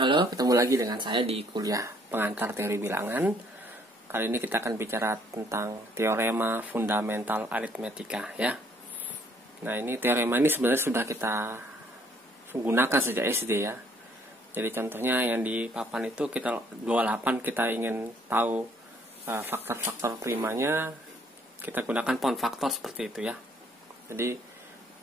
Halo, ketemu lagi dengan saya di kuliah pengantar teori bilangan. Kali ini kita akan bicara tentang teorema fundamental aritmetika ya. Nah, ini teorema ini sebenarnya sudah kita gunakan sejak SD ya. Jadi contohnya yang di papan itu kita 28 kita ingin tahu faktor-faktor primanya, kita gunakan pound faktor seperti itu ya. Jadi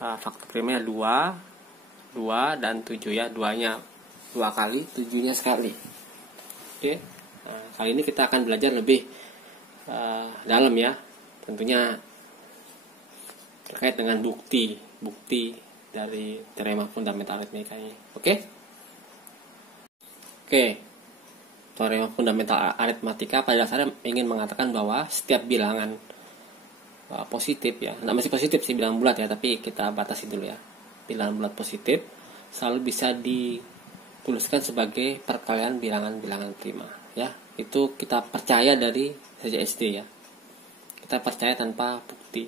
faktor primanya 2 dan 7 ya, 2-nya 2 kali, 7-nya sekali. Oke. Nah, kali ini kita akan belajar lebih dalam ya. Tentunya terkait dengan bukti dari teorema fundamental aritmetika ini. Oke. Teorema fundamental aritmetika pada dasarnya ingin mengatakan bahwa setiap bilangan positif ya, masih positif sih, bilangan bulat ya, tapi kita batasi dulu ya. Bilangan bulat positif selalu bisa dituliskan sebagai perkalian bilangan-bilangan prima ya. Itu kita percaya dari sejak SD ya. Kita percaya tanpa bukti.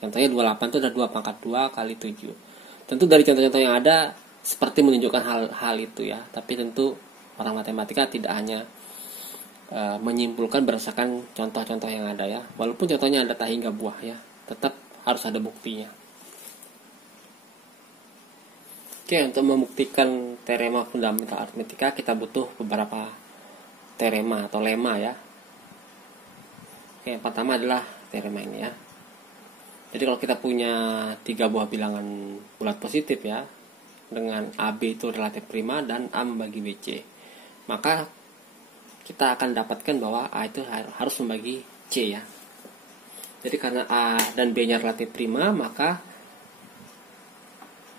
Contohnya 28 itu ada 2 pangkat 2 kali 7. Tentu dari contoh-contoh yang ada seperti menunjukkan hal itu ya. Tapi tentu orang matematika tidak hanya menyimpulkan berdasarkan contoh-contoh yang ada ya. Walaupun contohnya ada tak hingga buah ya, tetap harus ada buktinya. Oke, untuk membuktikan teorema fundamental aritmetika kita butuh beberapa teorema atau lema ya. Oke, yang pertama adalah teorema ini ya. Jadi kalau kita punya 3 buah bilangan bulat positif ya, dengan AB itu relatif prima dan A membagi BC, maka kita akan dapatkan bahwa A itu harus membagi C ya. Jadi karena A dan B nya relatif prima, maka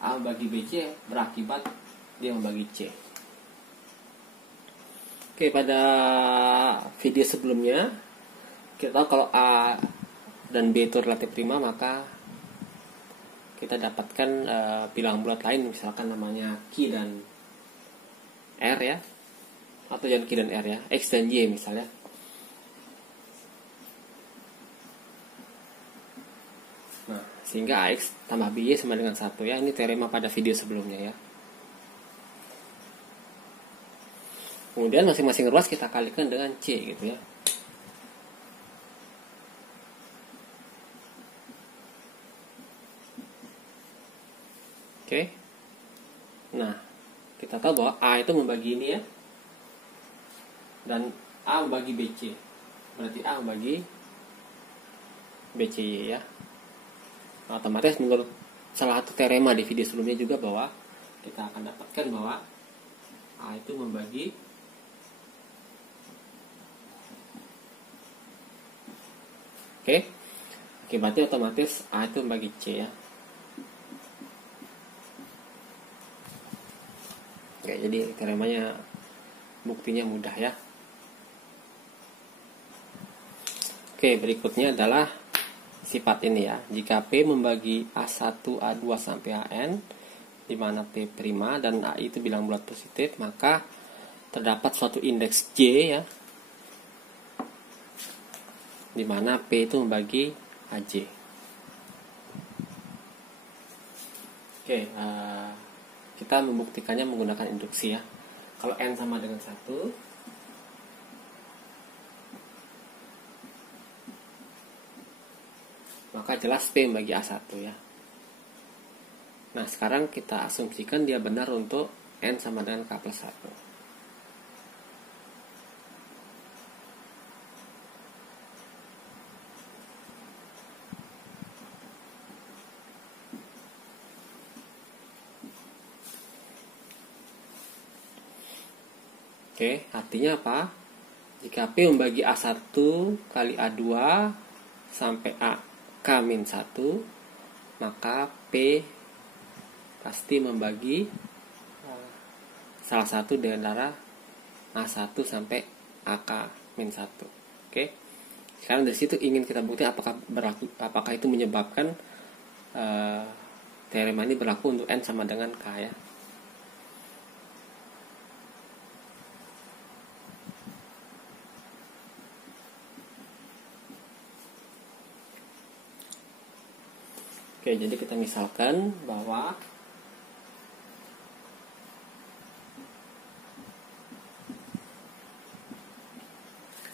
A membagi BC berakibat dia membagi C. Oke, pada video sebelumnya kita tahu kalau A dan B itu relatif prima, maka kita dapatkan bilangan bulat lain, misalkan namanya Q dan R ya, atau jangan Q dan R ya, X dan Y misalnya. Nah, sehingga AX tambah BY sama dengan 1 ya. Ini teorema pada video sebelumnya ya. Kemudian masing-masing ruas kita kalikan dengan C gitu ya. Oke. Nah, kita tahu bahwa A itu membagi ini ya, dan A membagi BC. Berarti A membagi BCY ya. Nah, otomatis menurut salah satu teorema di video sebelumnya juga bahwa kita akan dapatkan bahwa A itu membagi berarti otomatis A itu membagi C ya. Jadi teoremanya buktinya mudah ya. Berikutnya adalah sifat ini ya. Jika P membagi A1, A2 sampai AN, di mana P prima dan A itu bilangan bulat positif, maka terdapat suatu indeks J ya, di mana P itu membagi AJ. Kita membuktikannya menggunakan induksi ya. Kalau N sama dengan 1, maka jelas P membagi A1 ya. Nah, sekarang kita asumsikan dia benar untuk N sama dengan K plus 1. Artinya apa? Jika P membagi A1 kali A2 sampai AK-1, maka P pasti membagi salah satu di antara A1 sampai AK-1. Sekarang dari situ ingin kita buktikan apakah itu menyebabkan teorema ini berlaku untuk N sama dengan K ya. Jadi kita misalkan bahwa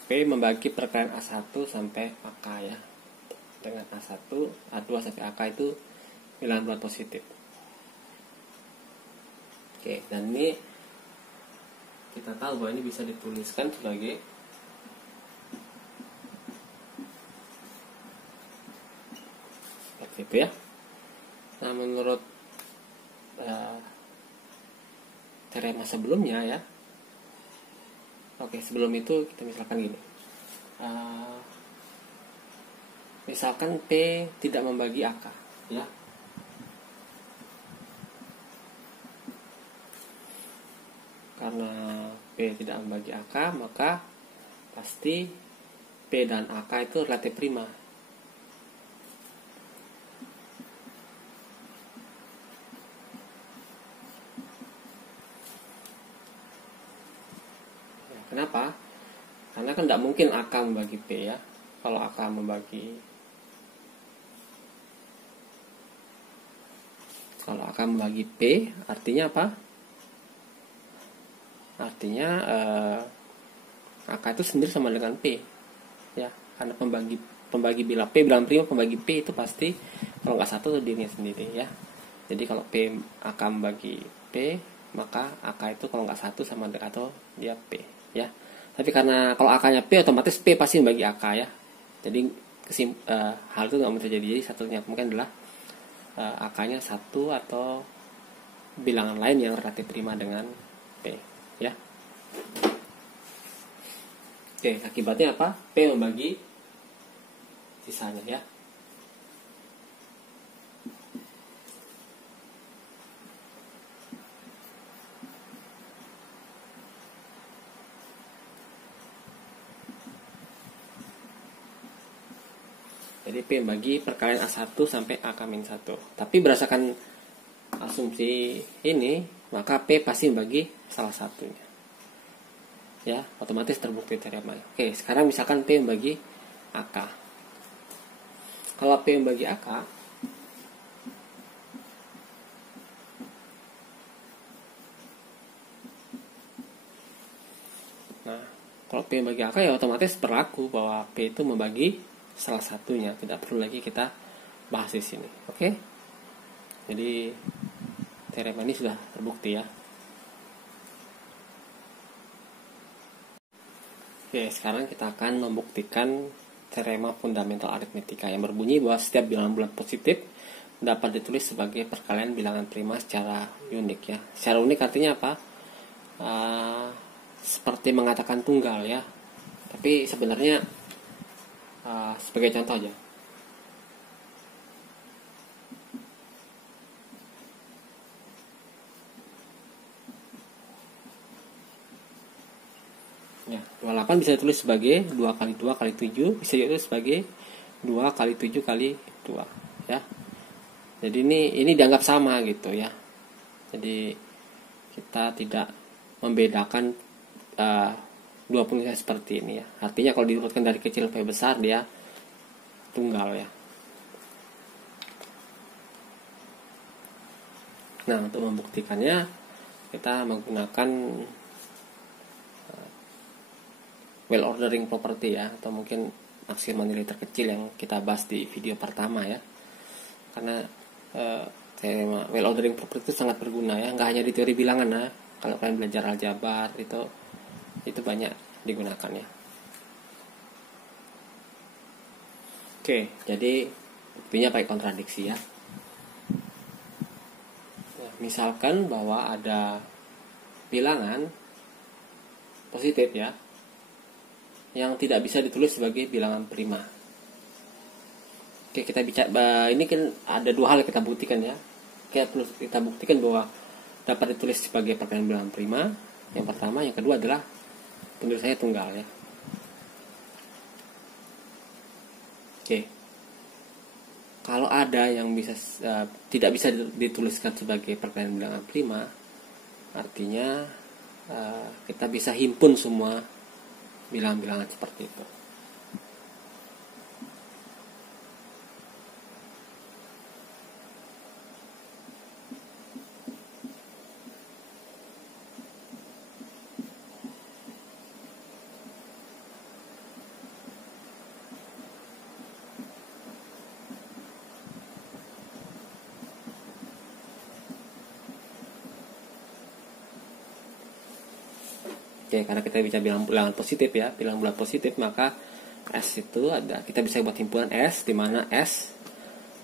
P membagi perkalian A1 sampai AK ya. Dengan A1, A2 sampai AK itu bilangan bulat positif. Oke, dan ini kita tahu bahwa ini bisa dituliskan sebagai seperti itu ya. Nah, menurut teorema sebelumnya ya. Oke, sebelum itu kita misalkan gini. Misalkan P tidak membagi AK ya. Karena P tidak membagi AK, maka pasti P dan AK itu relatif prima. Kenapa? Karena kan tidak mungkin AK membagi P ya. Kalau AK membagi P, artinya apa? Artinya AK itu sendiri sama dengan P ya. Karena pembagi bila P bilang prima, pembagi P itu pasti kalau nggak satu itu dirinya sendiri ya. Jadi kalau P AK membagi P, maka AK itu kalau nggak satu sama dengan atau dia P ya. Tapi karena kalau AK-nya P, otomatis P pasti membagi AK ya. Jadi hal itu nggak mungkin terjadi. Jadi satunya mungkin adalah AK-nya satu atau bilangan lain yang relatif prima dengan P ya. Oke, akibatnya apa? P membagi sisanya ya. Jadi P membagi perkalian A1 sampai AK-1. Tapi berdasarkan asumsi ini, maka P pasti membagi salah satunya. Ya, otomatis terbukti teorema. Oke, sekarang misalkan P membagi AK. Kalau P membagi AK, nah, kalau P membagi AK ya otomatis berlaku bahwa P itu membagi salah satunya, tidak perlu lagi kita bahas di sini. Oke? Jadi teorema ini sudah terbukti ya. Oke, sekarang kita akan membuktikan teorema fundamental aritmetika yang berbunyi bahwa setiap bilangan bulat positif dapat ditulis sebagai perkalian bilangan prima secara unik ya. Secara unik artinya apa? Seperti mengatakan tunggal ya. Tapi sebenarnya sebagai contoh aja. Ya, 28 bisa ditulis sebagai 2 kali 2 kali 7, bisa ditulis sebagai 2 kali 7 kali 2 ya. Jadi ini dianggap sama gitu ya. Jadi kita tidak membedakan dua penulisan seperti ini ya. Artinya kalau diurutkan dari kecil sampai besar dia tunggal ya. Nah, untuk membuktikannya kita menggunakan well ordering property ya, atau mungkin maksimal nilai terkecil yang kita bahas di video pertama ya. Karena tema well ordering property itu sangat berguna ya, nggak hanya di teori bilangan ya. Kalau kalian belajar aljabar itu banyak digunakan ya. Oke, jadi buktinya pakai kontradiksi ya. Nah, misalkan bahwa ada bilangan positif ya yang tidak bisa ditulis sebagai bilangan prima. Oke, kita bicara ini kan ada dua hal yang kita buktikan ya. Kita buktikan bahwa dapat ditulis sebagai perkalian bilangan prima. Yang pertama, yang kedua adalah penulisannya tunggal ya. Oke. Kalau ada yang tidak bisa dituliskan sebagai perkalian bilangan prima, artinya kita bisa himpun semua bilangan-bilangan seperti itu. Oke, karena kita bisa bilangan positif ya, bilangan bulat positif, maka S itu ada, kita bisa buat himpunan S, di mana S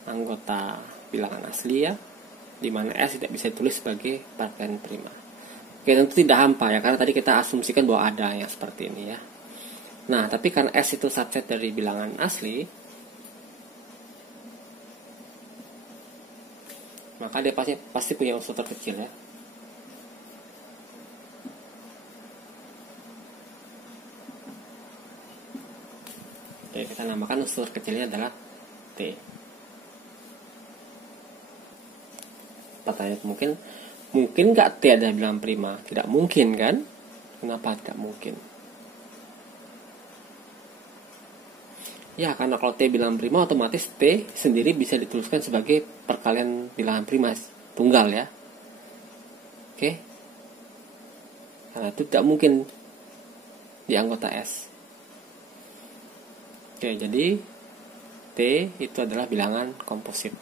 anggota bilangan asli ya, di mana S tidak bisa ditulis sebagai perkalian prima. Oke, tentu tidak hampa ya, karena tadi kita asumsikan bahwa ada yang seperti ini ya. Nah, tapi karena S itu subset dari bilangan asli, maka dia pasti punya unsur terkecil ya. Oke, kita namakan unsur kecilnya adalah T. Pertanyaan mungkin nggak T ada bilangan prima? Tidak mungkin kan? Kenapa tidak mungkin? Ya, karena kalau T bilangan prima, otomatis T sendiri bisa dituliskan sebagai perkalian bilangan prima tunggal ya. Oke. Karena itu tidak mungkin di anggota S. Oke, jadi T itu adalah bilangan komposit.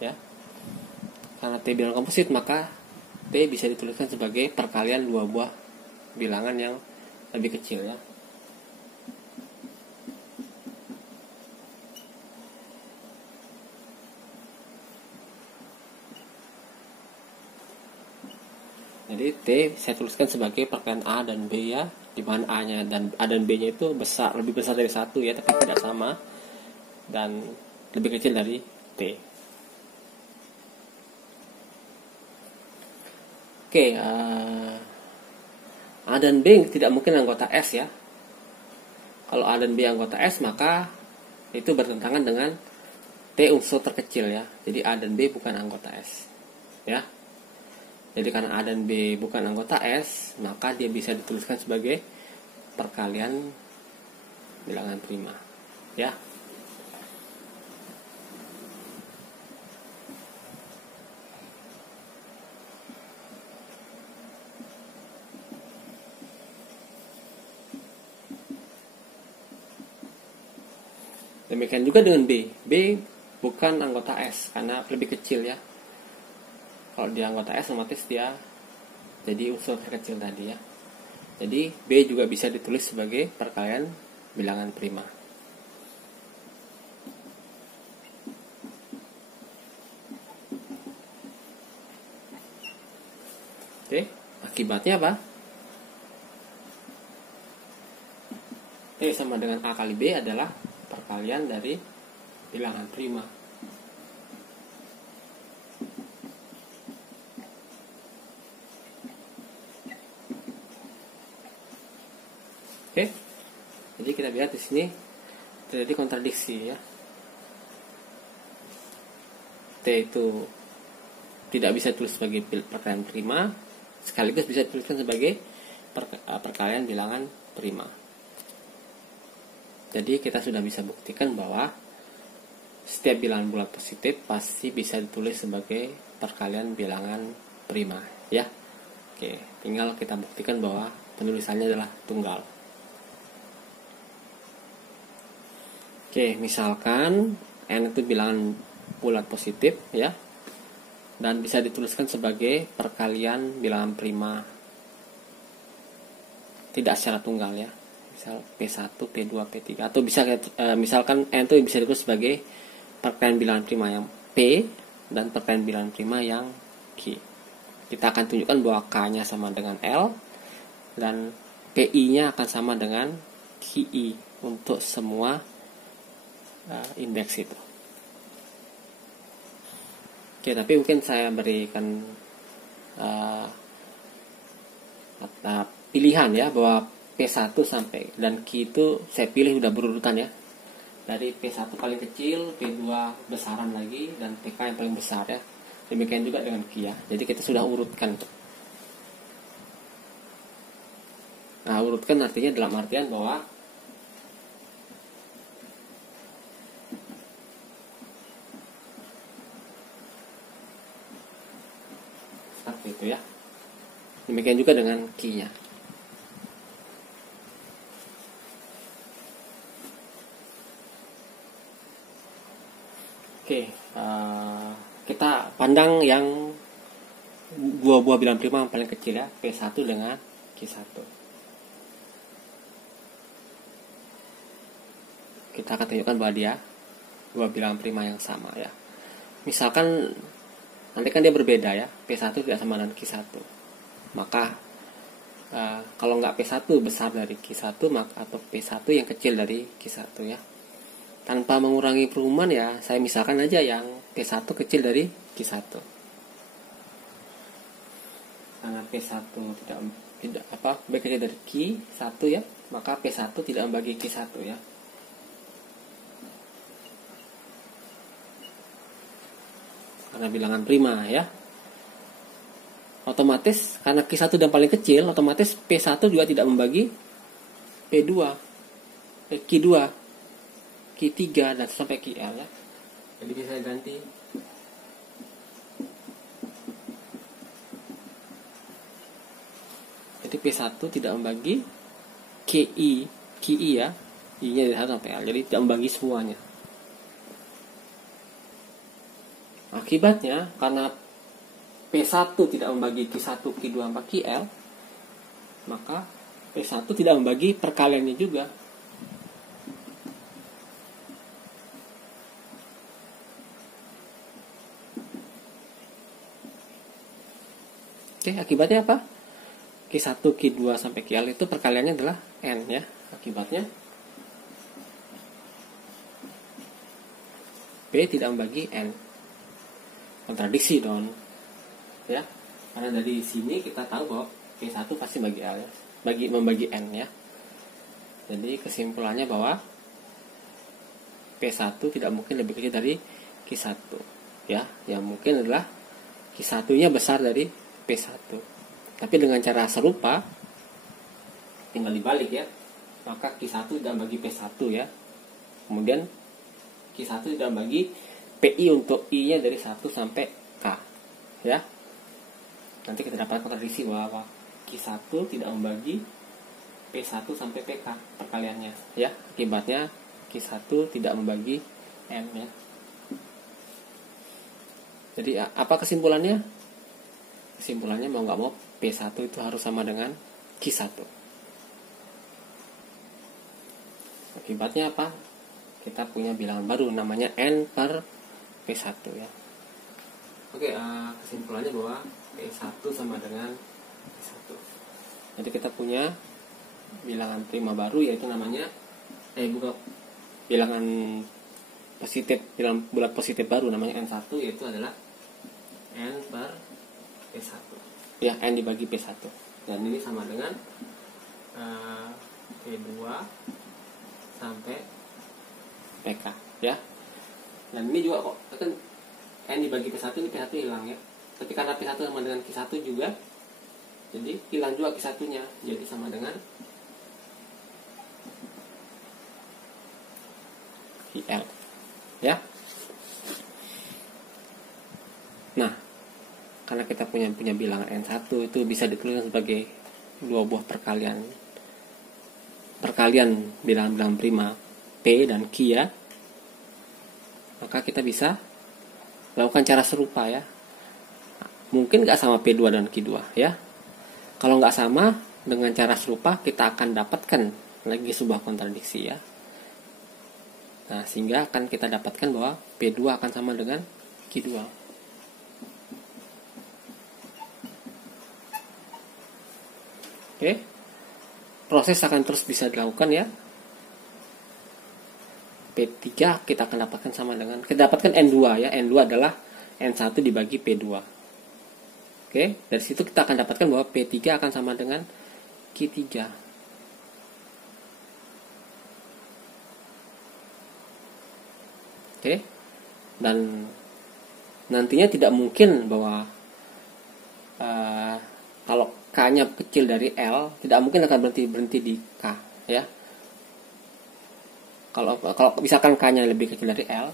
Ya. Karena T bilangan komposit, maka T bisa dituliskan sebagai perkalian dua buah bilangan yang lebih kecil ya. Jadi T saya tuliskan sebagai perkalian A dan B ya, di mana A-nya dan A dan B-nya itu lebih besar dari 1 ya, tapi tidak sama, dan lebih kecil dari T. Oke, A dan B tidak mungkin anggota S ya. Kalau A dan B anggota S, maka itu bertentangan dengan T unsur terkecil ya. Jadi A dan B bukan anggota S ya. Jadi karena A dan B bukan anggota S, maka dia bisa dituliskan sebagai perkalian bilangan prima. Ya. Demikian juga dengan B. B bukan anggota S karena lebih kecil ya. Kalau dia anggota S, otomatis dia jadi unsur terkecil tadi ya. Jadi B juga bisa ditulis sebagai perkalian bilangan prima. Oke, akibatnya apa? T sama dengan A kali B adalah perkalian dari bilangan prima. Oke, jadi kita lihat di sini terjadi kontradiksi ya. T itu tidak bisa ditulis sebagai perkalian prima, sekaligus bisa dituliskan sebagai perkalian bilangan prima. Jadi kita sudah bisa buktikan bahwa setiap bilangan bulat positif pasti bisa ditulis sebagai perkalian bilangan prima ya. Oke, tinggal kita buktikan bahwa penulisannya adalah tunggal. Oke, misalkan N itu bilangan bulat positif ya, dan bisa dituliskan sebagai perkalian bilangan prima tidak secara tunggal ya. Misal P1, P2, P3, atau bisa misalkan N itu bisa ditulis sebagai perkalian bilangan prima yang P dan perkalian bilangan prima yang Q. Kita akan tunjukkan bahwa K-nya sama dengan L dan PI-nya akan sama dengan QI untuk semua indeks itu. Oke, tapi mungkin saya berikan pilihan ya, bahwa P1 sampai dan Q itu saya pilih udah berurutan ya, dari P1 paling kecil, P2 besaran lagi, dan PK yang paling besar ya. Demikian juga dengan Q ya. Jadi kita sudah urutkan. Nah, urutkan artinya dalam artian bahwa seperti itu ya. Demikian juga dengan Q-nya. Oke, kita pandang yang dua buah bilangan prima yang paling kecil ya, P1 dengan Q1. Kita akan tunjukkan bahwa dia dua bilangan prima yang sama ya. Misalkan nanti kan dia berbeda ya, P1 tidak sama dengan Q1. Maka kalau nggak P1 besar dari Q1 maka atau P1 yang kecil dari Q1 ya. Tanpa mengurangi perumahan ya, saya misalkan aja yang P1 kecil dari Q1. Karena P1 tidak B kecil dari Q1 ya, maka P1 tidak membagi Q1 ya. Karena bilangan prima ya. Otomatis karena Q1 dan paling kecil, otomatis P1 juga tidak membagi P2, Q2, Q3 dan sampai QL ya. Jadi bisa ganti jadi P1 tidak membagi QI ya, I-nya dari 1 sampai L. Jadi tidak membagi semuanya. Akibatnya karena P1 tidak membagi Q1, Q2, sampai QL, maka P1 tidak membagi perkaliannya juga. Oke, akibatnya apa? Q1, Q2, sampai QL itu perkaliannya adalah N ya. Akibatnya P tidak membagi N. Kontradiksi dong. Ya, karena dari sini kita tahu bahwa P1 pasti bagi L ya, membagi N ya. Jadi kesimpulannya bahwa P1 tidak mungkin lebih kecil dari Q1 ya. Yang mungkin adalah Q1-nya besar dari P1. Tapi dengan cara serupa tinggal dibalik ya. Maka Q1 tidak bagi P1 ya. Kemudian Q1 tidak bagi PI untuk I-nya dari 1 sampai K ya. Nanti kita dapat kontradiksi bahwa Q1 tidak membagi P1 sampai PK perkaliannya ya. Akibatnya Q1 tidak membagi M ya. Jadi apa kesimpulannya? Kesimpulannya mau nggak mau P1 itu harus sama dengan Q1. Akibatnya apa? Kita punya bilangan baru namanya N per P1 ya. Oke, kesimpulannya bahwa P1 sama dengan P1. Jadi kita punya bilangan prima baru yaitu namanya bukan bilangan positif, bilangan bulat positif baru namanya N1 yaitu adalah N per P1. Ya, N dibagi P1. Dan ini sama dengan P2 sampai PK ya. Dan ini juga kok kan N dibagi P1 ini P1 hilang ya. Tapi karena P1 sama dengan Q1 juga, jadi hilang juga Q1-nya. Jadi sama dengan QL ya. Nah, karena kita punya bilangan N1 itu bisa ditulis sebagai dua buah perkalian bilangan prima P dan Q ya. Maka kita bisa lakukan cara serupa ya. Mungkin nggak sama P2 dan Q2 ya. Kalau nggak sama, dengan cara serupa kita akan dapatkan lagi sebuah kontradiksi ya. Nah, sehingga akan kita dapatkan bahwa P2 akan sama dengan Q2. Oke. Proses akan terus bisa dilakukan ya. P3 kita akan dapatkan sama dengan, kita dapatkan N2 ya. N2 adalah N1 dibagi P2. Oke, dari situ kita akan dapatkan bahwa P3 akan sama dengan Q3. Oke. Dan nantinya tidak mungkin bahwa kalau K-nya kecil dari L, tidak mungkin akan berhenti di K ya. Kalau misalkan K-nya lebih kecil dari L,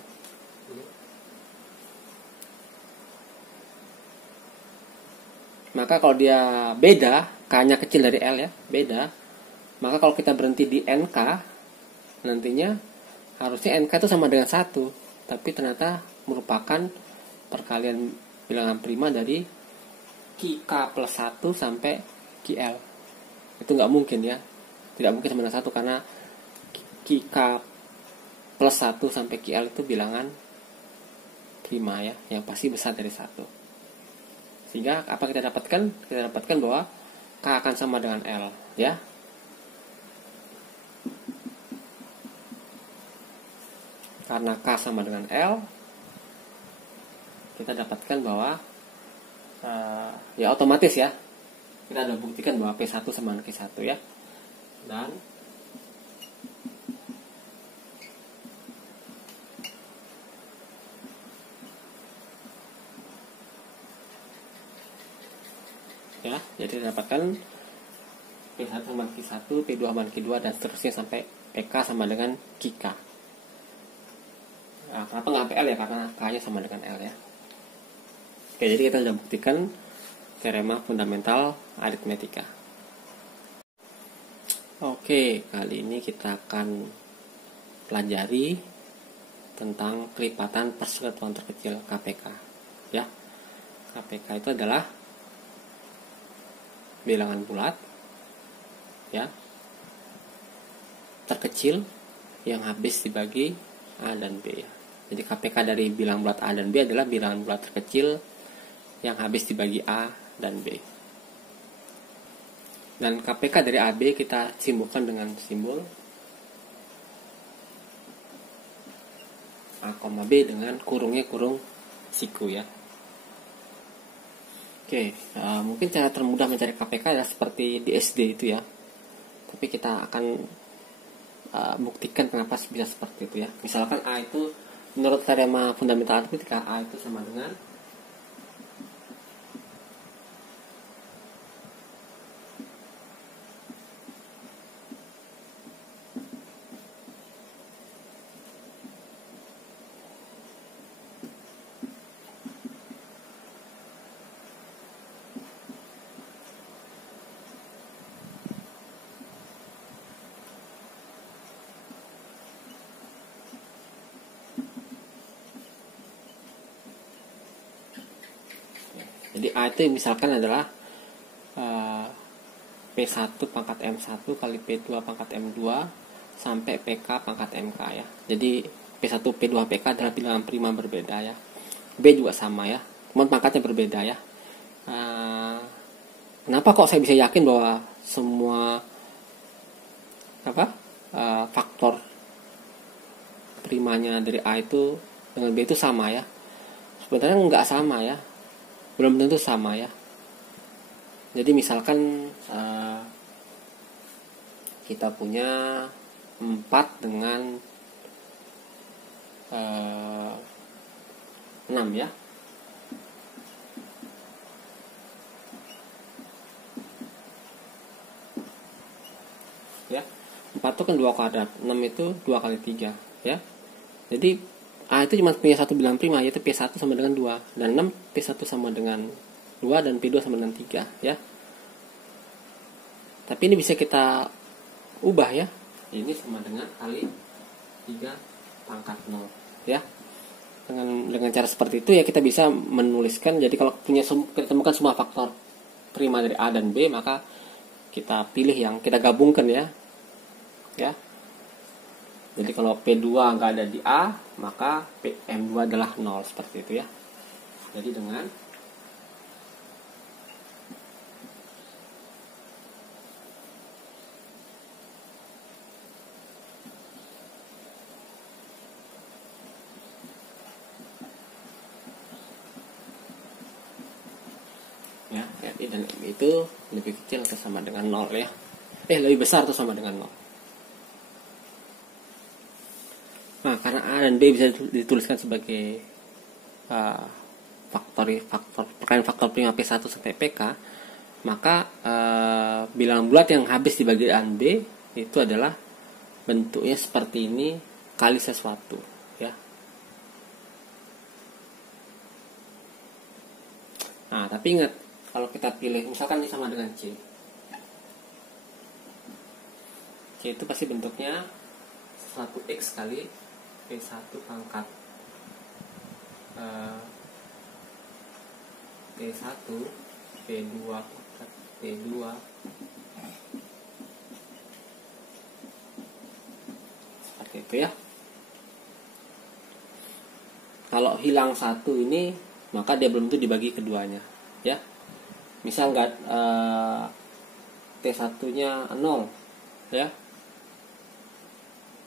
maka kalau dia beda, K-nya kecil dari L ya, beda, maka kalau kita berhenti di NK, nantinya harusnya NK itu sama dengan 1, tapi ternyata merupakan perkalian bilangan prima dari QK plus 1 sampai QL Itu nggak mungkin ya, tidak mungkin sama dengan 1 karena K plus 1 sampai KL itu bilangan prima ya, yang pasti besar dari 1. Sehingga apa kita dapatkan? Kita dapatkan bahwa K akan sama dengan L ya. Karena K sama dengan L, kita dapatkan bahwa ya otomatis ya, kita sudah buktikan bahwa P1 sama dengan Q1 ya. Dan ya, jadi kita dapatkan P1 sama dengan Q1, P2 sama dengan Q2 dan seterusnya sampai PK sama dengan QK. Nah, kenapa nggak PL ya? Karena K-nya sama dengan L ya. Oke, jadi kita sudah buktikan teorema fundamental aritmetika. Oke, kali ini kita akan pelajari tentang kelipatan persekutuan terkecil KPK. Ya, KPK itu adalah bilangan bulat, ya, terkecil yang habis dibagi A dan B. Jadi KPK dari bilangan bulat A dan B adalah bilangan bulat terkecil yang habis dibagi A dan B. Dan KPK dari AB kita simbolkan dengan simbol A, B dengan kurungnya kurung siku ya. Oke, mungkin cara termudah mencari KPK adalah seperti di SD itu ya. Tapi kita akan buktikan kenapa bisa seperti itu ya. Misalkan A itu menurut teorema fundamental aritmetika, A itu sama dengan jadi A itu misalkan adalah P1 pangkat M1 kali P2 pangkat M2 sampai PK pangkat MK ya. Jadi P1 P2 PK adalah bilangan prima berbeda ya. B juga sama ya, cuman pangkatnya berbeda ya. Kenapa kok saya bisa yakin bahwa semua faktor primanya dari A itu dengan B itu sama ya? Sebenarnya nggak sama ya, belum tentu sama ya. Jadi misalkan kita punya 4 dengan 6 ya. Ya, 4 itu kan 2 kuadrat, 6 itu 2 kali 3 ya. Jadi A itu cuma punya satu bilangan prima, yaitu P1 sama dengan 2, dan 6 P1 sama dengan 2 dan P2 sama dengan 3 ya. Tapi ini bisa kita ubah ya. Ini sama dengan kali 3 pangkat 0 ya. Dengan cara seperti itu ya kita bisa menuliskan. Jadi kalau kita temukan semua faktor prima dari A dan B, maka kita pilih yang kita gabungkan ya. Ya. Jadi kalau P2 nggak ada di A, maka M2 adalah 0 seperti itu ya. Jadi dengan ya, RI dan M itu lebih kecil atau sama dengan 0 ya. Lebih besar atau sama dengan 0. Nah, karena A dan B bisa dituliskan sebagai faktor prima P1 sampai PK, maka bilangan bulat yang habis dibagi A dan B itu adalah bentuknya seperti ini kali sesuatu ya. Nah, tapi ingat, kalau kita pilih misalkan ini sama dengan C itu pasti bentuknya 1x kali P1 pangkat P1 P2 pangkat P2 seperti itu ya. Kalau hilang satu ini, maka dia belum tentu dibagi keduanya ya. Misal T1-nya 0 ya,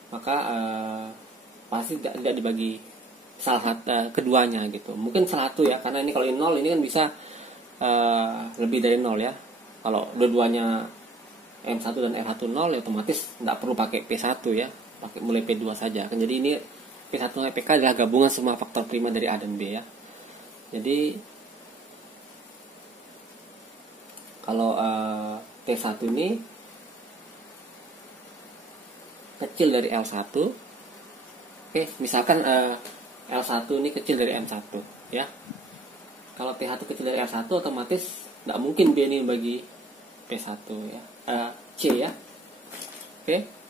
maka pasti tidak dibagi salah satu keduanya gitu. Mungkin salah satu ya, karena ini kalau 0 ini kan bisa lebih dari 0 ya. Kalau dua-duanya M1 dan F1 0 ya otomatis nggak perlu pakai P1 ya, pakai mulai P2 saja kan. Jadi ini P1 dan PK adalah gabungan semua faktor prima dari A dan B ya. Jadi kalau T1 ini kecil dari L1, oke, misalkan L1 ini kecil dari M1 ya. Kalau T1 kecil dari L1 otomatis nggak mungkin B ini bagi P1 ya, C ya. Oke.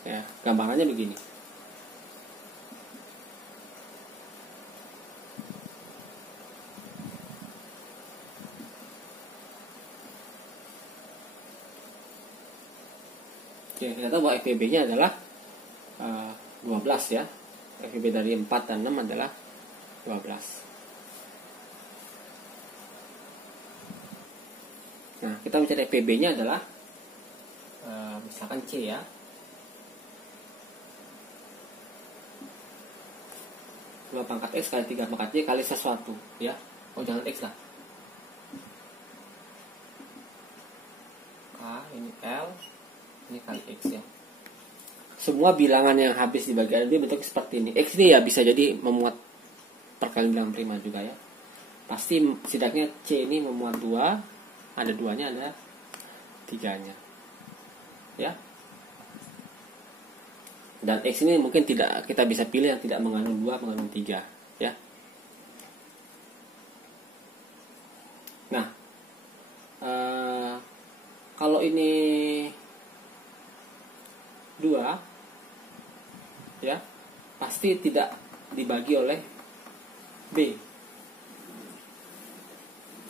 Ya, gambarannya begini. Oke, kita tahu bahwa FVB-nya adalah 12 ya. FVB dari 4 dan 6 adalah 12. Nah, kita mencari FVB-nya adalah misalkan C ya. Dua pangkat X kali 3 pangkat Y kali sesuatu ya. Oh, jangan X lah. K, ini L, ini kali X ya. Semua bilangan yang habis dibagi A dan B bentuknya seperti ini. X ini ya bisa jadi memuat perkalian bilangan prima juga ya. Pasti setidaknya C ini memuat 2, ada 2-nya, ada 3-nya ya. Dan X ini mungkin tidak kita bisa pilih yang tidak mengandung 2, mengandung 3 ya. Nah, kalau ini 2 ya, pasti tidak dibagi oleh B.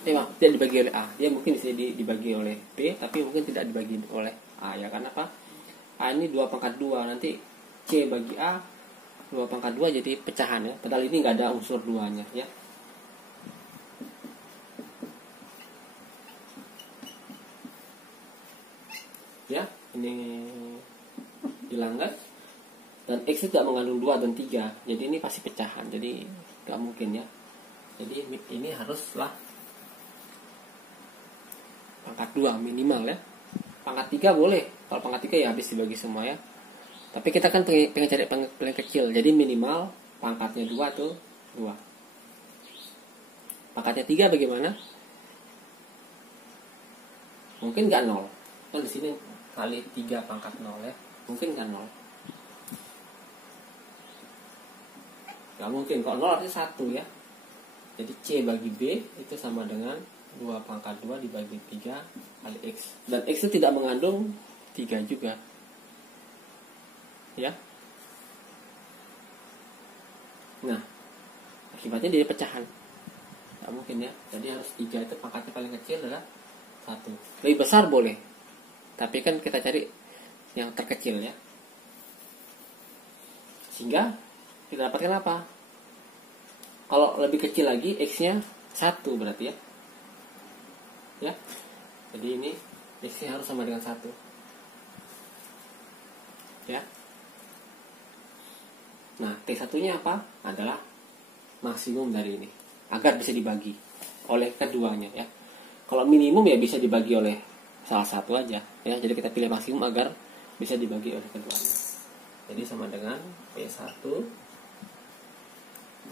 Tidak dibagi oleh A. Dia mungkin bisa dibagi oleh B, tapi mungkin tidak dibagi oleh A ya. Karena apa? A ini 2 pangkat 2, nanti C bagi A 2 pangkat 2 jadi pecahan ya. Padahal ini nggak ada unsur 2-nya ya. Ya, ini dilanggar. Dan X itu tidak mengandung 2 dan 3. Jadi ini pasti pecahan. Jadi nggak mungkin ya. Jadi ini haruslah pangkat 2 minimal ya. Pangkat 3 boleh. Kalau pangkat 3 ya habis dibagi semua ya. Tapi kita kan pengen cari paling kecil. Jadi minimal pangkatnya 2 tuh 2. Pangkatnya 3 bagaimana? Mungkin nggak 0. Kan di sini kali 3 pangkat 0 ya. Mungkin nggak 0. Nggak mungkin. Kalau 0 artinya 1 ya. Jadi C bagi B itu sama dengan 2 pangkat 2 dibagi 3 kali X. Dan X itu tidak mengandung 3 juga. Ya. Nah, akibatnya dia pecahan. Nggak mungkin ya. Jadi harus 3 itu pangkatnya paling kecil adalah 1. Lebih besar boleh. Tapi kan kita cari yang terkecil ya. Sehingga kita dapatkan apa? Kalau lebih kecil lagi X-nya 1 berarti ya. Ya. Jadi ini X-nya harus sama dengan 1. Ya. Nah, T1-nya apa? Adalah maksimum dari ini. Agar bisa dibagi oleh keduanya ya. Kalau minimum ya bisa dibagi oleh salah satu aja ya. Jadi kita pilih maksimum agar bisa dibagi oleh keduanya. Jadi sama dengan P1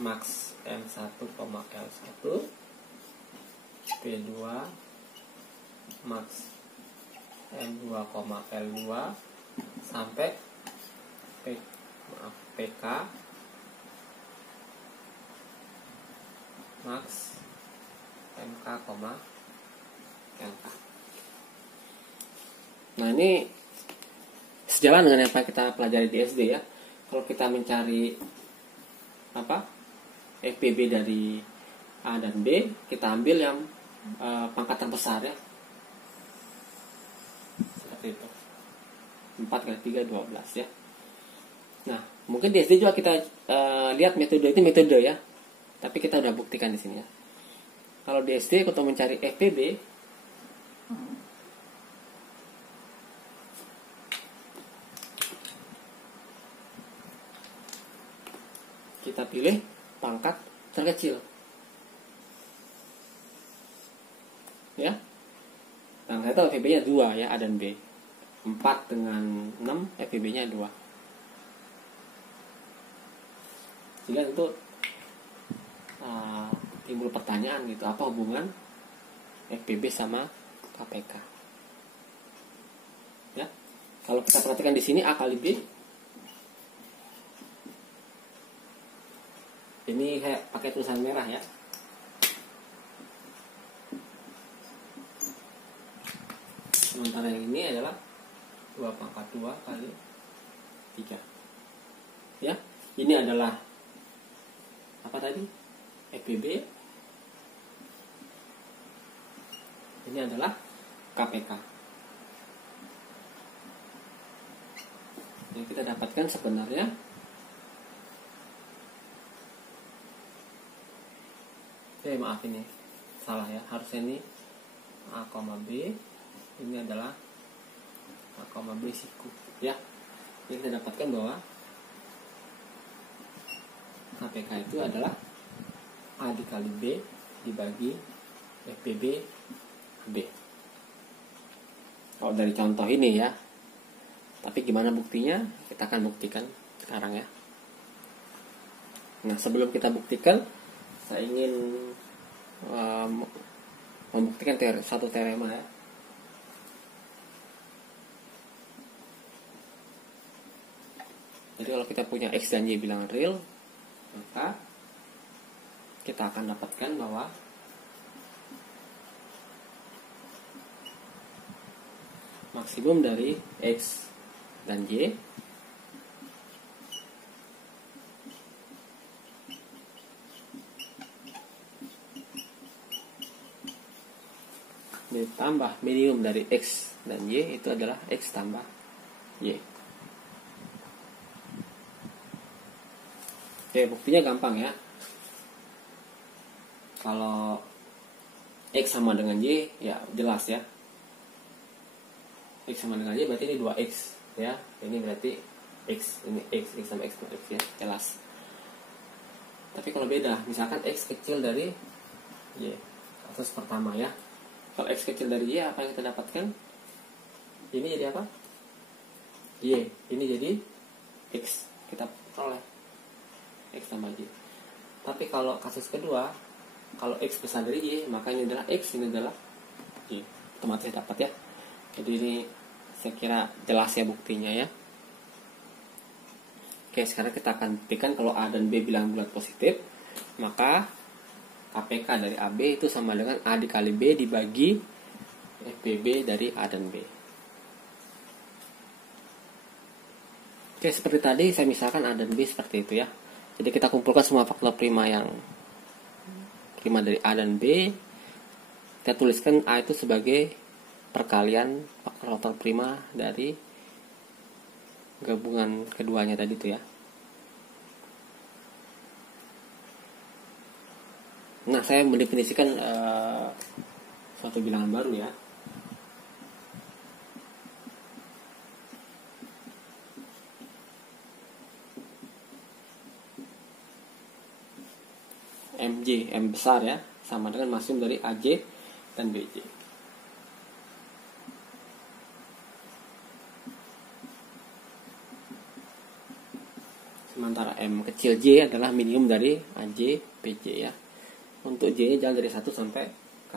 max M1, L1, P2 max M2, L2 sampai PK max MK, LK. Nah, ini sejalan dengan apa yang kita pelajari di SD ya. Kalau kita mencari FPB dari A dan B, kita ambil yang pangkat terbesar ya. Seperti itu. 4 kali 3 12 ya. Nah, mungkin di SD juga kita lihat metode itu metode ya. Tapi kita udah buktikan di sini ya. Kalau di SD untuk mencari FPB, kita pilih pangkat terkecil. Ya. Nah, saya tahu FPB-nya 2 ya, A dan B. 4 dengan 6, FPB-nya 2. Sehingga itu timbul pertanyaan gitu, apa hubungan FPB sama KPK? Ya. Kalau kita perhatikan di sini A kali B. Ini saya pakai tulisan merah ya. Sementara yang ini adalah 2 pangkat 2 kali 3. Ya, ini adalah apa tadi? FPB. Ini adalah KPK. Yang kita dapatkan sebenarnya maaf ini salah ya, harusnya ini A, B. Ini adalah A, B siku ya. Jadi kita dapatkan bahwa KPK itu adalah A dikali B dibagi FPB B. Kalau dari contoh ini ya. Tapi gimana buktinya? Kita akan buktikan sekarang ya. Nah, sebelum kita buktikan, saya ingin membuktikan satu teorema ya. Jadi kalau kita punya X dan Y bilangan real, maka kita akan dapatkan bahwa maksimum dari X dan Y ditambah minimum dari X dan Y itu adalah X tambah Y. Oke, buktinya gampang ya. Kalau X sama dengan Y, ya jelas ya. X sama dengan Y berarti ini 2X ya. Ini berarti X, ini X sama X ya, jelas. Tapi kalau beda, misalkan X kecil dari Y, kasus pertama ya. Kalau X kecil dari Y, apa yang kita dapatkan? Ini jadi apa? Y, ini jadi X. Kita peroleh X tambah Y. Tapi kalau kasus kedua, kalau X besar dari Y, maka ini adalah X, ini adalah Y. Otomatis dapat ya. Jadi ini saya kira jelas ya buktinya ya. Oke, sekarang kita akan buktikan kalau A dan B bilangan bulat positif, maka KPK dari AB itu sama dengan A dikali B dibagi FPB dari A dan B. Oke, seperti tadi saya misalkan A dan B seperti itu ya. Jadi kita kumpulkan semua faktor prima dari A dan B. Kita tuliskan A itu sebagai perkalian faktor prima dari gabungan keduanya tadi itu ya. Nah, saya mendefinisikan suatu bilangan baru ya. MJ, M besar ya, sama dengan maksimum dari AJ dan BJ. Sementara M kecil J adalah minimum dari AJ, BJ ya. Untuk J nya jalan dari 1 sampai K.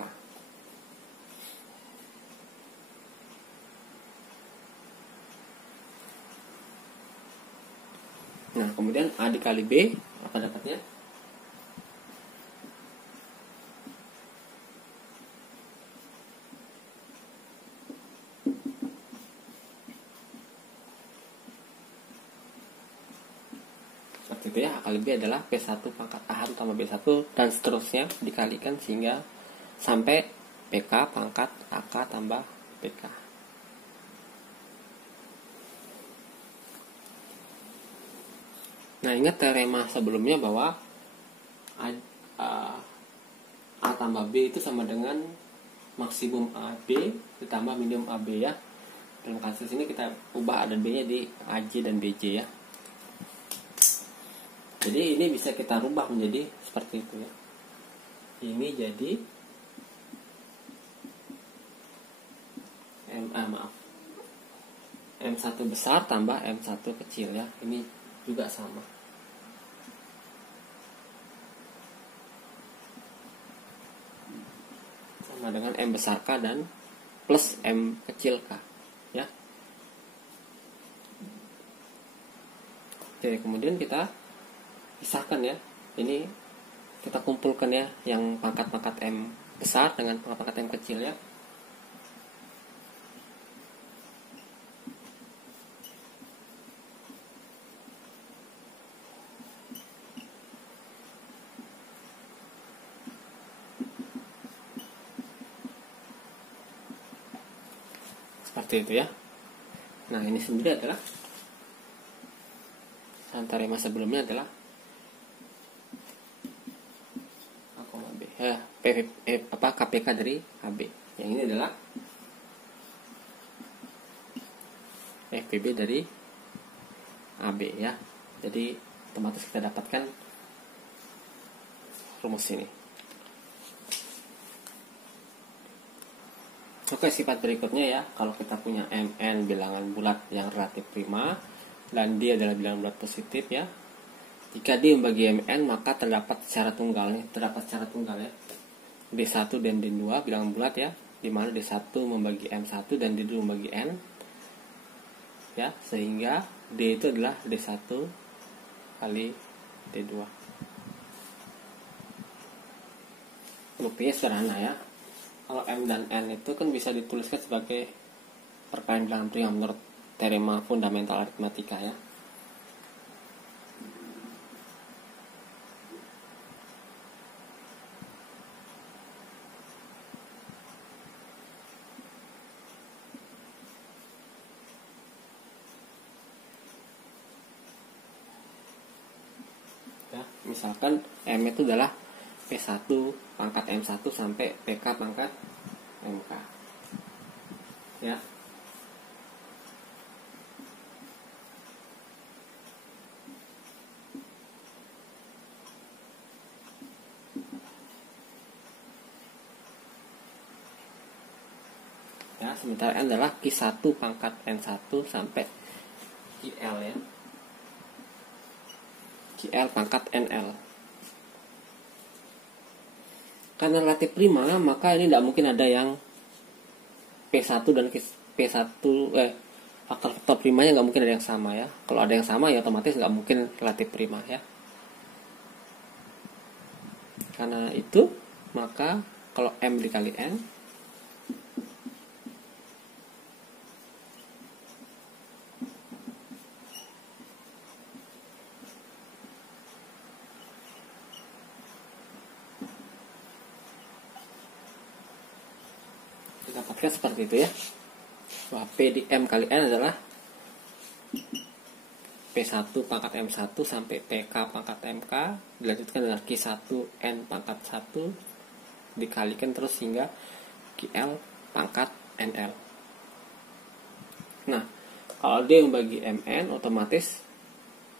Nah, kemudian A dikali B, apa dapatnya? Seperti itu ya, A kali B adalah P1 pangkat A tambah B1 dan seterusnya dikalikan sehingga sampai PK pangkat AK tambah PK. Nah, ingat teorema sebelumnya bahwa A tambah B itu sama dengan maksimum AB ditambah minimum AB ya. Dalam kasus ini kita ubah A dan B nya di AJ dan BJ ya. Jadi ini bisa kita rubah menjadi seperti itu ya. Ini jadi M1 besar tambah M1 kecil ya. Ini juga sama. Sama dengan M besar K dan plus M kecil K ya. Oke, kemudian kita pisahkan ya. Ini kita kumpulkan ya yang pangkat-pangkat M besar dengan pangkat-pangkat M kecil ya. Seperti itu ya. Nah, ini sendiri adalah teorema sebelumnya adalah A, B. KPK dari AB. Yang ini adalah FPB dari AB ya. Jadi otomatis kita dapatkan rumus ini. Oke, sifat berikutnya ya, kalau kita punya Mn bilangan bulat yang relatif prima dan D adalah bilangan bulat positif ya. Jika D membagi Mn maka terdapat secara tunggal ya, D1 dan D2 bilangan bulat ya, di mana D1 membagi M1 dan D2 membagi N ya, sehingga D itu adalah D1 kali D2. Buktinya sederhana ya. Kalau M dan N itu kan bisa dituliskan sebagai perkalian bilangan prima menurut teorema fundamental aritmatika ya. Ya, misalkan M itu adalah P1 pangkat M1 sampai PK pangkat MK ya. Ya, sementara N adalah Q1 pangkat N1 sampai QL ya. QL pangkat NL. Karena relatif prima, maka ini tidak mungkin ada yang P1 dan P1 faktor primanya nggak mungkin ada yang sama ya. Kalau ada yang sama ya otomatis nggak mungkin relatif prima ya. Karena itu maka kalau M dikali N dapatkan seperti itu ya, bahwa P di M kali N adalah P1 pangkat M1 sampai PK pangkat MK dilanjutkan dengan Q1 N pangkat 1 dikalikan terus hingga QL pangkat NL. Nah, kalau D membagi MN otomatis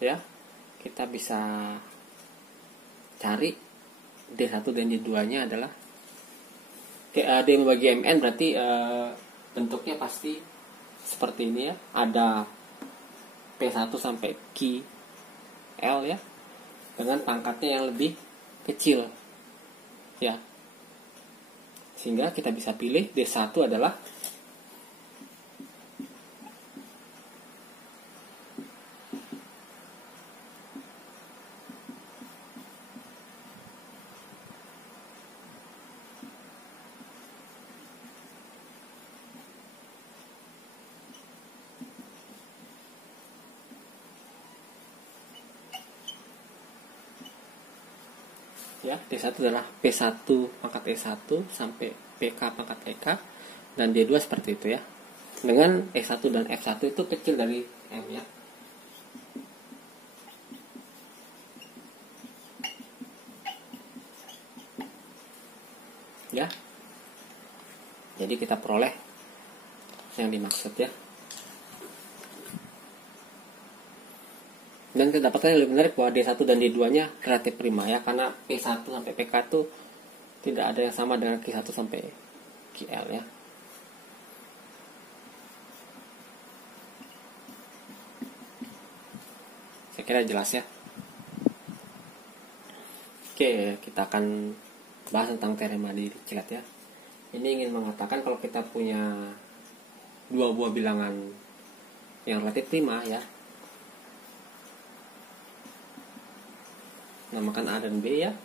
ya kita bisa cari D1 dan D2 nya adalah D membagi MN berarti bentuknya pasti seperti ini ya. Ada P1 sampai QL ya, dengan pangkatnya yang lebih kecil ya. Sehingga kita bisa pilih D1 adalah ya, D1 adalah P1 pangkat E1 sampai PK pangkat EK dan D2 seperti itu ya. Dengan E1 dan F1 itu kecil dari M ya. Jadi kita peroleh yang dimaksud ya. Dan kita dapatkan yang lebih menarik bahwa D1 dan D2 nya relatif prima ya, karena P1 sampai PK itu tidak ada yang sama dengan Q1 sampai QL ya. Saya kira jelas ya. Oke, kita akan bahas tentang teorema Dirichlet ya. Ini ingin mengatakan kalau kita punya dua buah bilangan yang relatif prima ya, namakan A dan B ya,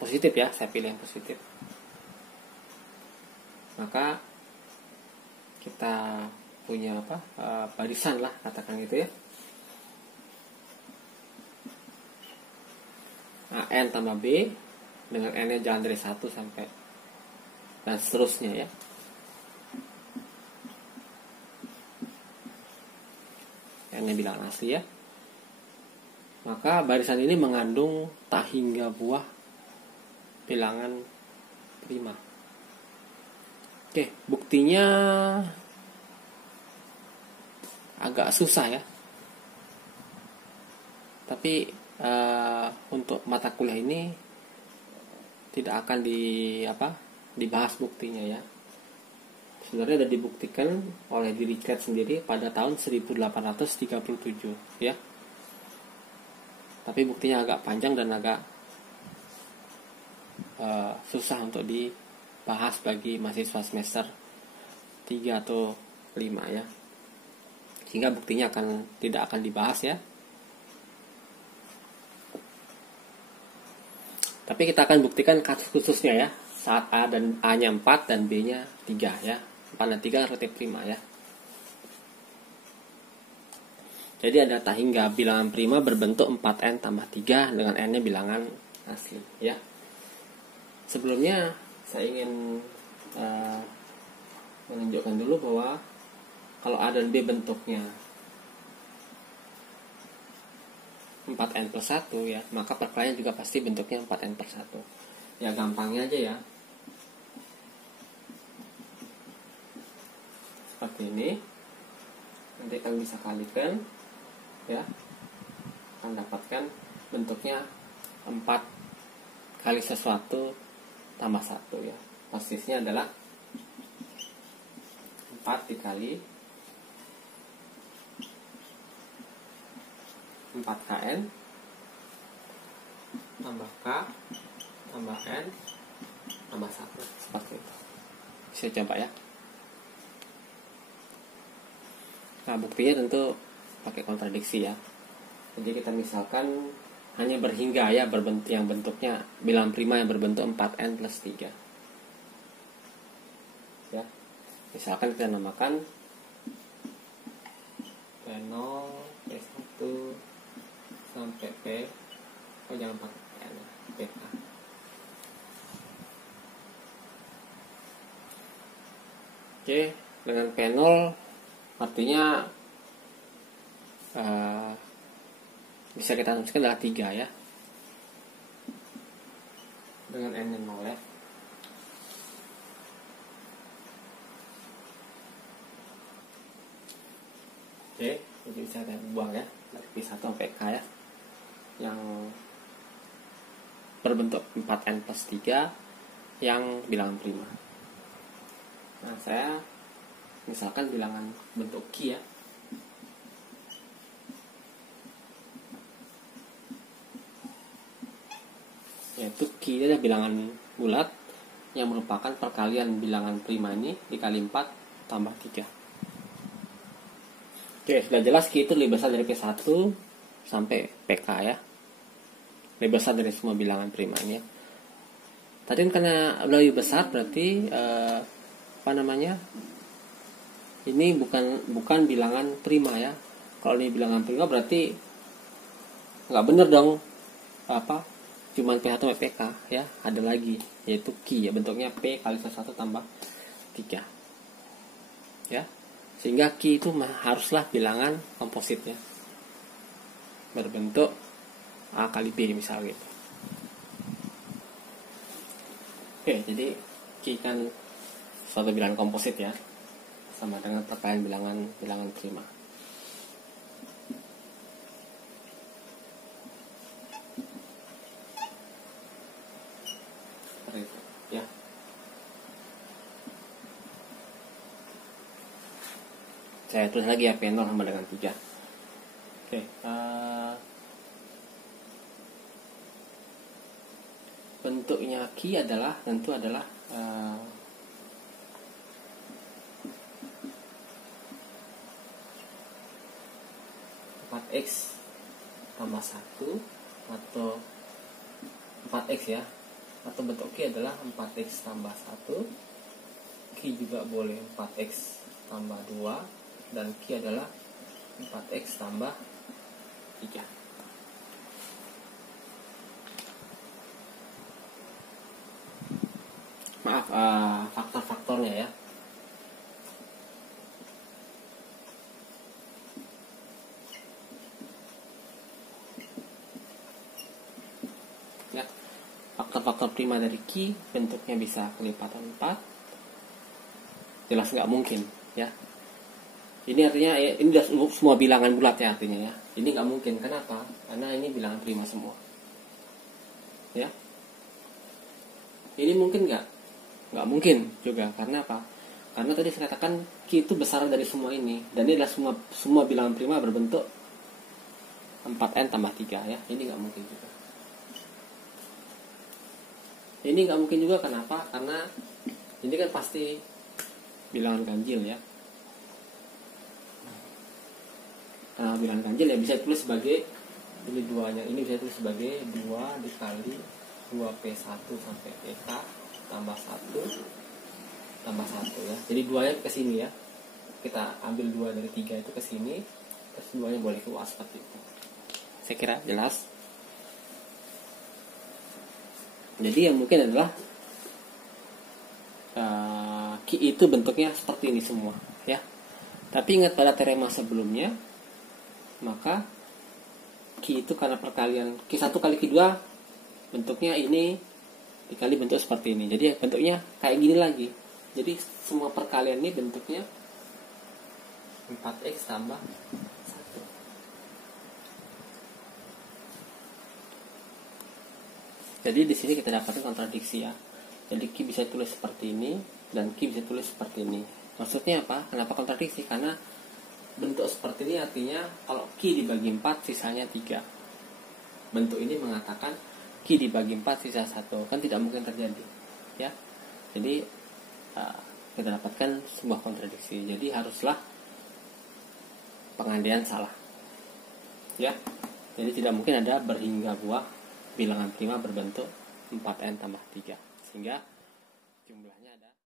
positif ya, saya pilih yang positif. Maka kita punya barisan lah, katakan gitu ya. AN tambah B dengan N-nya jalan dari 1 sampai dan seterusnya ya. N-nya bilangan asli ya. Maka barisan ini mengandung tak hingga buah bilangan prima. Oke, buktinya agak susah ya. Tapi untuk mata kuliah ini tidak akan dibahas buktinya ya. Sebenarnya sudah dibuktikan oleh Dirichlet sendiri pada tahun 1837 ya. Tapi buktinya agak panjang dan agak susah untuk dibahas bagi mahasiswa semester 3 atau 5 ya. Sehingga buktinya tidak akan dibahas ya. Tapi kita akan buktikan kasus khususnya ya, saat A-nya 4 dan B-nya 3 ya. 4 dan 3 relatif prima ya. Jadi ada tak hingga bilangan prima berbentuk 4N tambah 3 dengan N-nya bilangan asli ya. Sebelumnya saya ingin menunjukkan dulu bahwa kalau A dan B bentuknya 4N plus 1 ya, maka perkalian juga pasti bentuknya 4N plus 1. Ya gampangnya aja ya. Seperti ini. Nanti kalian bisa kalikan ya. Akan dapatkan bentuknya 4 kali sesuatu tambah 1 ya. Persisnya adalah 4 dikali 4KN tambah K tambah N tambah 1 seperti itu. Saya coba ya. Nah buktinya tentu pakai kontradiksi ya. Jadi kita misalkan hanya berhingga ya, yang bentuknya bilangan prima yang berbentuk 4N plus 3 ya. Misalkan kita namakan P0 P1 sampai P, jangan pakai N, PK. Oke, dengan P0 artinya bisa kita tuliskan adalah 3 ya. Dengan N yang 0 ya. Oke, jadi bisa kita buang ya dari P1 sampai K ya, yang berbentuk 4N plus 3 yang bilangan prima. Nah saya misalkan bilangan bentuk Q ya. Yaitu Q ini adalah bilangan bulat yang merupakan perkalian bilangan prima ini dikali 4 tambah 3. Oke, sudah jelas Q itu lebih besar dari P1 sampai PK ya. Lebih besar dari semua bilangan prima ini ya. Tadi karena lebih besar berarti ini bukan bilangan prima ya. Kalau ini bilangan prima berarti nggak bener dong cuman P1 sampai PK ya. Ada lagi yaitu Q ya, bentuknya P kali 1 tambah 3 ya. Sehingga Q itu haruslah bilangan komposit ya, berbentuk A kali B misalnya gitu. Oke, jadi Q kan suatu bilangan komposit ya, sama dengan perkalian bilangan prima. Seperti itu ya. Saya tulis lagi ya, P0 sama dengan 3. Oke, bentuknya Q adalah tentu adalah 4x tambah 1 atau 4x ya, atau bentuk Q adalah 4x tambah 1. Q juga boleh 4x tambah 2, dan Q adalah 4x tambah 3. Maaf, faktor-faktornya ya. Ya, faktor-faktor prima dari Q bentuknya bisa kelipatan 4. Jelas nggak mungkin ya. Ini artinya ya, ini udah semua bilangan bulat ya artinya ya. Ini nggak mungkin. Kenapa? Karena ini bilangan prima semua. Ya. Ini mungkin nggak? Nggak mungkin juga. Karena apa? Karena tadi saya katakan Q itu besar dari semua ini, dan ini adalah semua bilangan prima berbentuk 4n tambah 3 ya. Ini nggak mungkin juga. Ini nggak mungkin juga. Kenapa? Karena ini kan pasti bilangan ganjil ya. Bilangan ganjil ya bisa ditulis sebagai ini duanya, ini bisa ditulis sebagai 2 dikali 2p1 sampai pk tambah 1 tambah 1 ya. Jadi 2 nya ke sini ya. Kita ambil 2 dari 3 itu ke sini, terus 2 nya boleh keluar seperti itu. Saya kira jelas. Jadi yang mungkin adalah Q itu bentuknya seperti ini semua ya. Tapi ingat pada teorema sebelumnya, maka Q itu karena perkalian Q1 kali Q2 bentuknya ini dikali bentuk seperti ini. Jadi bentuknya kayak gini lagi. Jadi semua perkalian ini bentuknya 4x tambah 1. Jadi di sini kita dapatkan kontradiksi ya. Jadi Q bisa tulis seperti ini dan Q bisa tulis seperti ini. Maksudnya apa? Kenapa kontradiksi? Karena bentuk seperti ini artinya kalau Q dibagi 4 sisanya 3. Bentuk ini mengatakan Q dibagi 4 sisa 1. Kan tidak mungkin terjadi ya. Jadi kita dapatkan sebuah kontradiksi. Jadi haruslah pengandaian salah ya. Jadi tidak mungkin ada berhingga buah bilangan prima berbentuk 4n tambah 3, sehingga jumlahnya ada